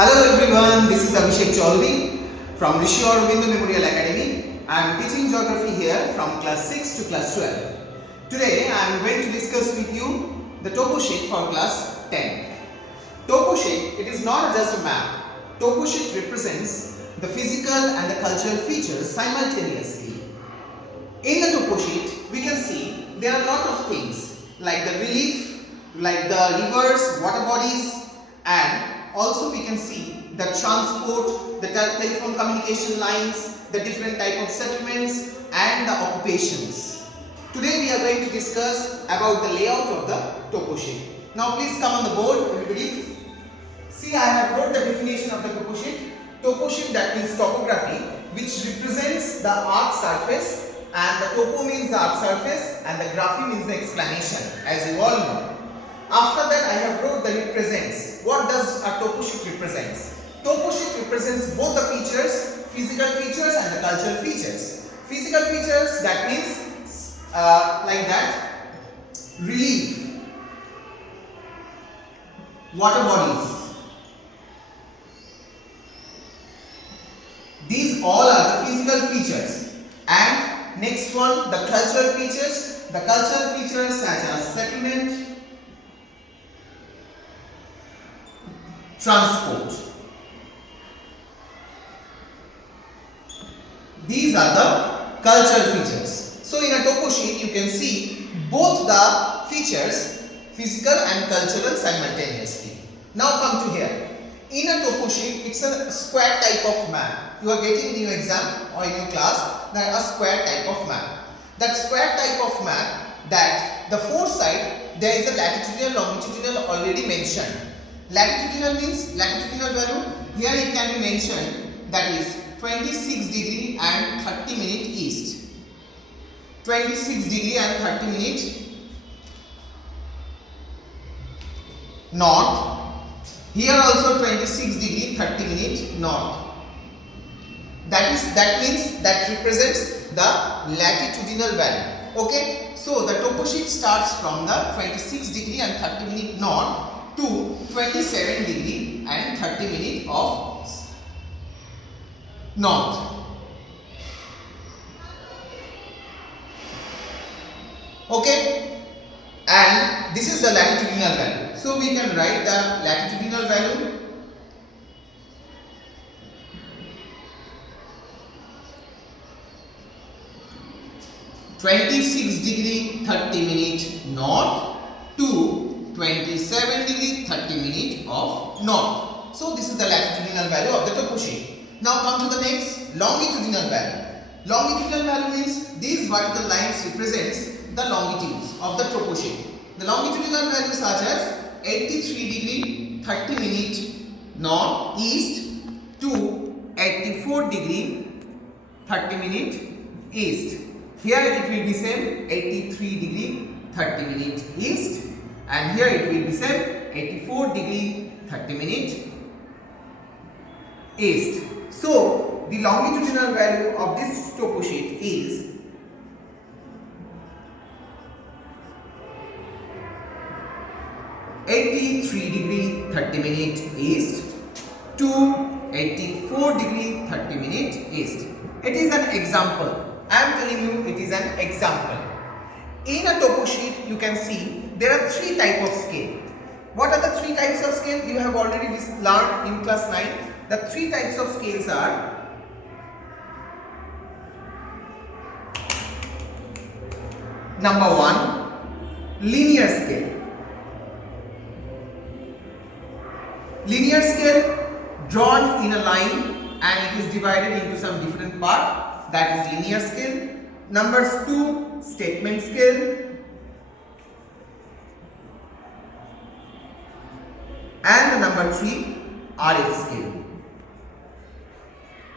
Hello everyone, this is Abhishek Chaudhary from Rishi Aurobindo Memorial Academy. I am teaching geography here from class 6 to class 12. Today I am going to discuss with you the topo sheet for class 10. Topo sheet, it is not just a map. Topo sheet represents the physical and the cultural features simultaneously. In the topo sheet, we can see there are a lot of things like the relief, like the rivers, water bodies, and also we can see the transport, the telephone communication lines, the different type of settlements and the occupations. Today we are going to discuss about the layout of the topo sheet. Now please come on the board everybody. See, I have wrote the definition of the topo sheet. Topo sheet, that means topography, which represents the arc surface, and the topo means the arc surface and the graphy means the explanation, as you all know. After that I have wrote the represents. What does a topo sheet represents? Topo sheet represents both the features, physical features and the cultural features. Physical features, that means like that, relief, water bodies. These all are the physical features. And next one, the cultural features. The cultural features such as settlement, transport. These are the cultural features. So in a topo sheet you can see both the features, physical and cultural, simultaneously. Now come to here. In a topo sheet, it's a square type of map. You are getting in your exam or in your class that a square type of map. That square type of map, that the four side there is a latitudinal, longitudinal already mentioned. Latitudinal means latitudinal value. Here it can be mentioned, that is 26 degree and 30 minute east. 26 degree and 30 minute north. Here also 26 degree 30 minute north. That means that represents the latitudinal value. Okay. So the topo sheet starts from the 26 degree and 30 minute north to 27 degree and 30 minute of north. Okay, and this is the latitudinal value. So we can write the latitudinal value. (26 degree 30 minute north to 27 degree 30 minute of north. So this is the latitudinal value of the topo sheet. Now come to the next, longitudinal value. Longitudinal value means these vertical lines represents the longitudes of the topo sheet. The longitudinal values are such as 83 degree 30 minute north east to 84 degree 30 minute east. Here it will be same 83 degree 30 minute east, and here it will be same 84 degree 30 minute east. So the longitudinal value of this topo sheet is 83 degree 30 minute east to 84 degree 30 minute east. It is an example. I am telling you it is an example. In a topo sheet you can see there are three types of scale. What are the three types of scale? You have already learned in class 9. The three types of scales are number 1, linear scale. Linear scale drawn in a line and it is divided into some different parts. That is linear scale. Number 2, statement scale. And number 3, RF scale.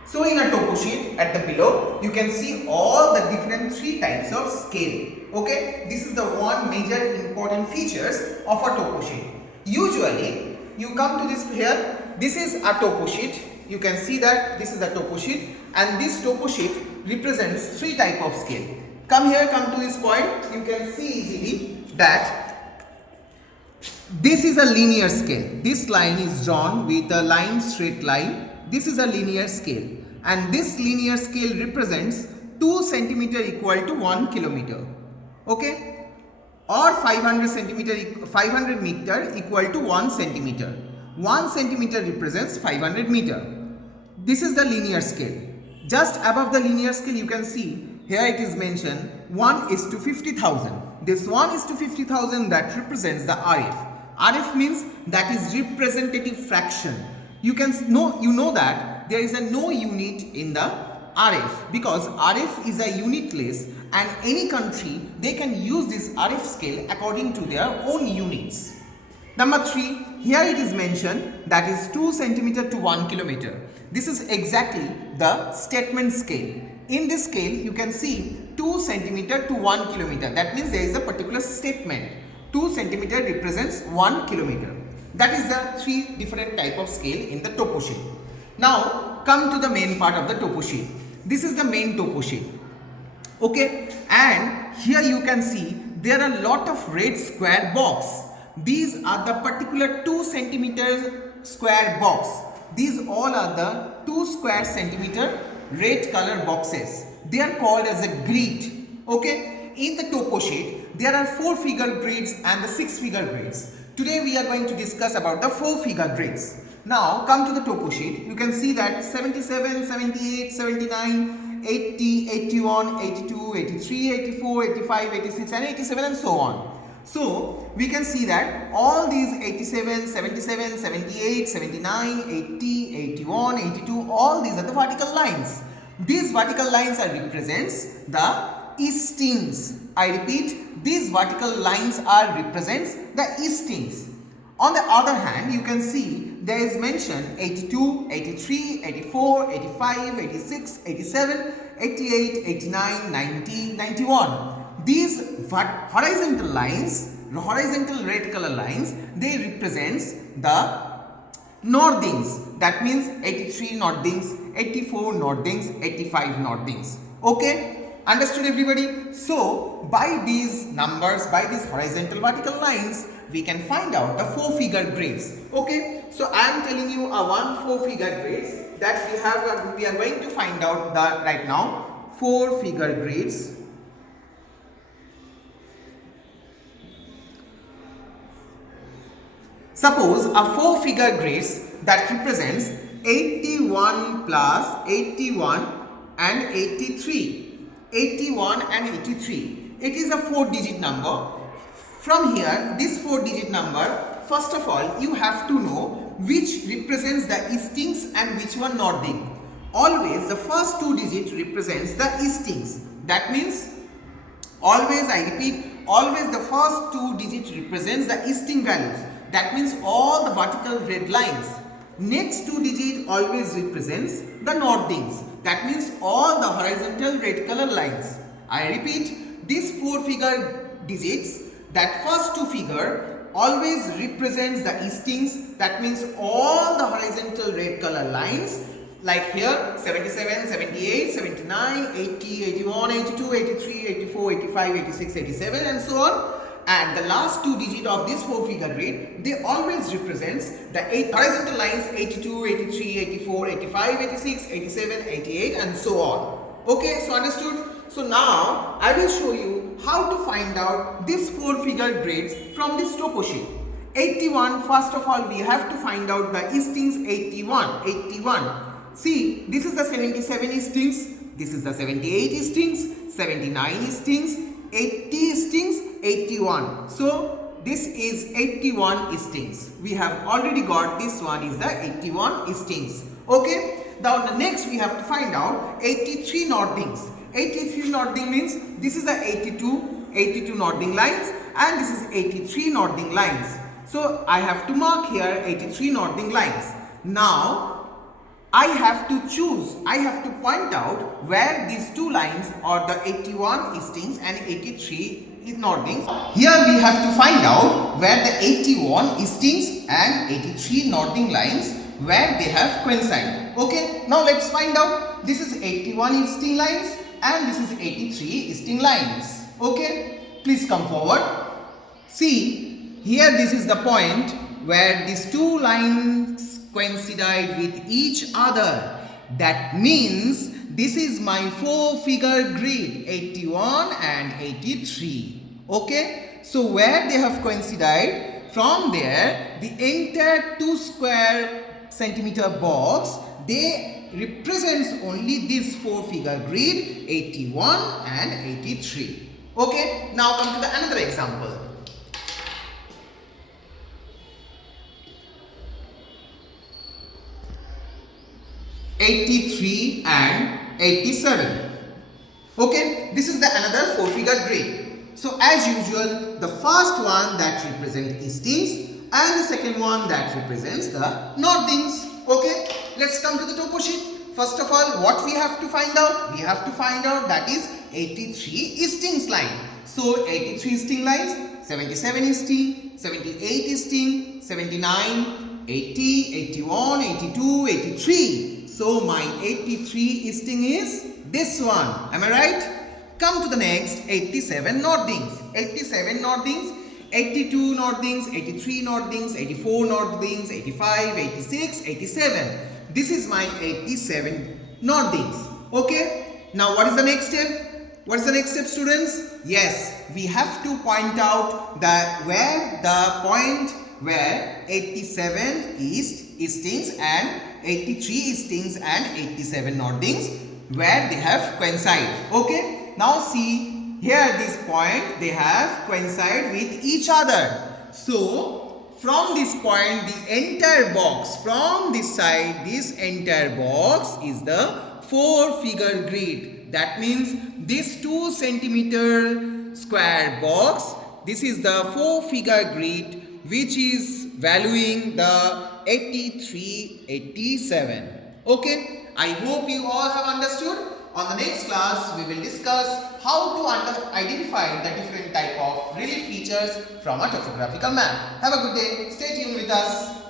So in a topo sheet at the below, you can see all the different three types of scale. Okay, this is the one major important features of a topo sheet. Usually, you come to this here. This is a topo sheet. You can see that this is a topo sheet, and this topo sheet represents three types of scale. Come here, come to this point. You can see easily that This is a linear scale. This line is drawn with a line, straight line. This is a linear scale, and this linear scale represents 2 centimeter equal to 1 kilometer. Okay, or 500 meter equal to 1 centimeter. 1 centimeter represents 500 meter. This is the linear scale. Just above the linear scale, you can see here it is mentioned 1:50,000. This 1:50,000 that represents the RF. RF means that is representative fraction. You know that there is a no unit in the RF, because RF is a unitless, and any country they can use this RF scale according to their own units. Number 3, here it is mentioned that is 2 centimeter to 1 kilometer. This is exactly the statement scale. In this scale, you can see 2 centimeter to 1 kilometer. That means there is a particular statement. 2 centimeter represents 1 kilometer. That is the 3 different type of scale in the topo sheet. Now come to the main part of the topo sheet. This is the main topo sheet. Okay, and here you can see there are a lot of red square box. These are the particular 2 centimeter square box. These all are the 2 square centimeter red color boxes. They are called as a grid. Okay, in the topo sheet there are 4 figure grids and the 6 figure grids. Today we are going to discuss about the 4 figure grids. Now come to the topo sheet. You can see that 77, 78, 79, 80, 81, 82, 83, 84, 85, 86 and 87 and so on. So we can see that all these 87, 77, 78, 79, 80, 81, 82, all these are the vertical lines. These vertical lines are represents the eastings. I repeat, these vertical lines are represents the eastings. On the other hand, you can see there is mentioned 82, 83, 84, 85, 86, 87, 88, 89, 90, 91. These horizontal lines, horizontal red color lines, they represents the northings. That means 83 northings, 84 northings, 85 northings. Okay? Understood everybody? So by these numbers, by these horizontal vertical lines, we can find out the 4 figure grids. Okay, so I am telling you a 4 figure grids that we are going to find out the right now 4 figure grids. Suppose a 4 figure grids that represents 81 plus 81 and 83. 81 and 83. It is a 4-digit number. From here, this 4-digit number, first of all, you have to know which represents the eastings and which one northing. Always the first 2 digits represents the eastings. That means always, I repeat, always the first 2 digits represents the easting values. That means all the vertical red lines. Next 2 digit always represents the northings. That means all the horizontal red color lines. I repeat, these 4 figure digits, that first 2 figure always represents the eastings. That means all the horizontal red color lines, like here 77, 78, 79, 80, 81, 82, 83, 84, 85, 86, 87 and so on. And the last 2 digits of this 4 figure grid, they always represents the horizontal lines 82, 83, 84, 85, 86, 87, 88 and so on. Okay, so understood? So now I will show you how to find out these 4 figure grids from this topo sheet. 81, first of all we have to find out the eastings 81. 81. See, this is the 77 eastings, this is the 78 eastings, 79 eastings, 80 eastings, 81. So this is 81 eastings. We have already got this one is the 81 eastings. Okay. Now the next we have to find out 83 northings. 83 northing means this is the 82 northing lines and this is 83 northing lines. So I have to mark here 83 northing lines. Now I have to choose, I have to point out where these 2 lines are the 81 eastings and 83 is northings. Here we have to find out where the 81 eastings and 83 northing lines, where they have coincided. Okay, now let's find out. This is 81 easting lines and this is 83 easting lines. Okay, please come forward. See, here this is the point where these two lines coincide with each other. That means this is my four-figure grid, 81 and 83. Okay, so where they have coincided, from there the entire 2 square centimeter box, they represents only this four-figure grid, 81 and 83. Okay, now come to the another example. '83 and '87. Okay, this is the another four-figure grid. So as usual, the first one that represents eastings and the second one that represents the northings. Okay, let's come to the topo sheet. First of all, what we have to find out? We have to find out that is 83 eastings line. So 83 easting lines, 77 easting, 78 easting, 79, 80, 81, 82, 83. So my 83 easting is this one. Am I right? Come to the next 87 northings. 87 northings, 82 northings, 83 northings, 84 northings, 85, 86, 87. This is my 87 northings. Okay. Now what is the next step? What is the next step, students? Yes, we have to point out that where the point where 87 eastings and 83 eastings and 87 northings, where they have coincide. Okay. Now see here, this point they have coincide with each other. So from this point, the entire box, from this side, this entire box is the four-figure grid. That means this 2 centimeter square box, this is the four-figure grid which is valuing the 83, 87. Okay, I hope you all have understood. On the next class, we will discuss how to identify the different type of relief features from a topographical map. Have a good day. Stay tuned with us.